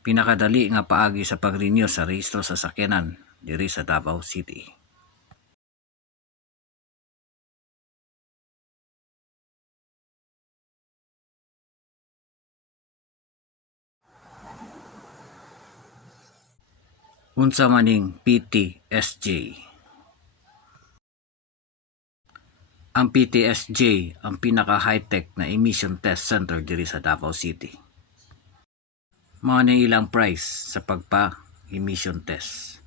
Pinakadali nga paagi sa pag-renew sa rehistro sa sakyanan diri sa Davao City. Unsa maning PTSJ? Ang PTSJ ang pinaka high-tech na emission test center diri sa Davao City. Mao ni ilang price sa pagpa-emission test.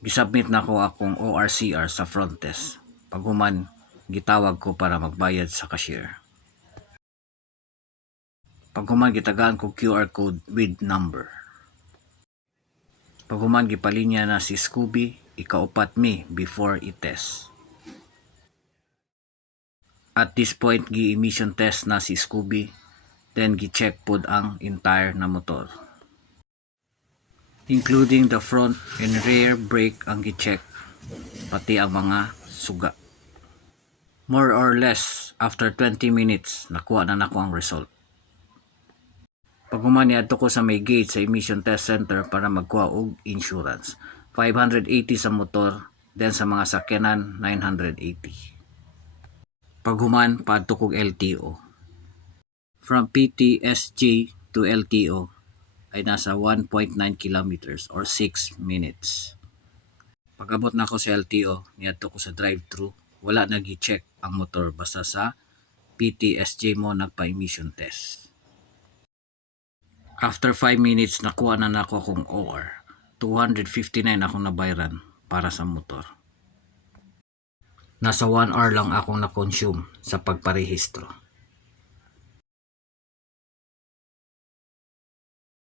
Gisubmit na ko akong ORCR sa front desk. Paghuman, gitawag ko para magbayad sa cashier. Paghuman, gitagaan ko QR code with number. Paghuman, gipalinya na si Scooby, ikaupat mi before i-test. At this point, gi-emission test na si Scooby, then gi-check pod ang entire na motor. Including the front and rear brake ang gi-check, pati ang mga suga. More or less, after 20 minutes, nakuha na nako ang result. Paghuman niadto ko sa may gate sa emission test center para magkuha og insurance. 580 sa motor, then sa mga sakyanan 980. Paghuman paadto kog LTO. From PTSJ to LTO ay nasa 1.9 kilometers or 6 minutes. Pag-abot na ako sa LTO, niadto ko sa drive-thru, wala na gi-check ang motor basta sa PTSJ mo nagpa-emission test. After 5 minutes, nakuha na nako akong OR. 259 akong nabayaran para sa motor. Nasa 1 hour lang akong na-consume sa pagparehistro.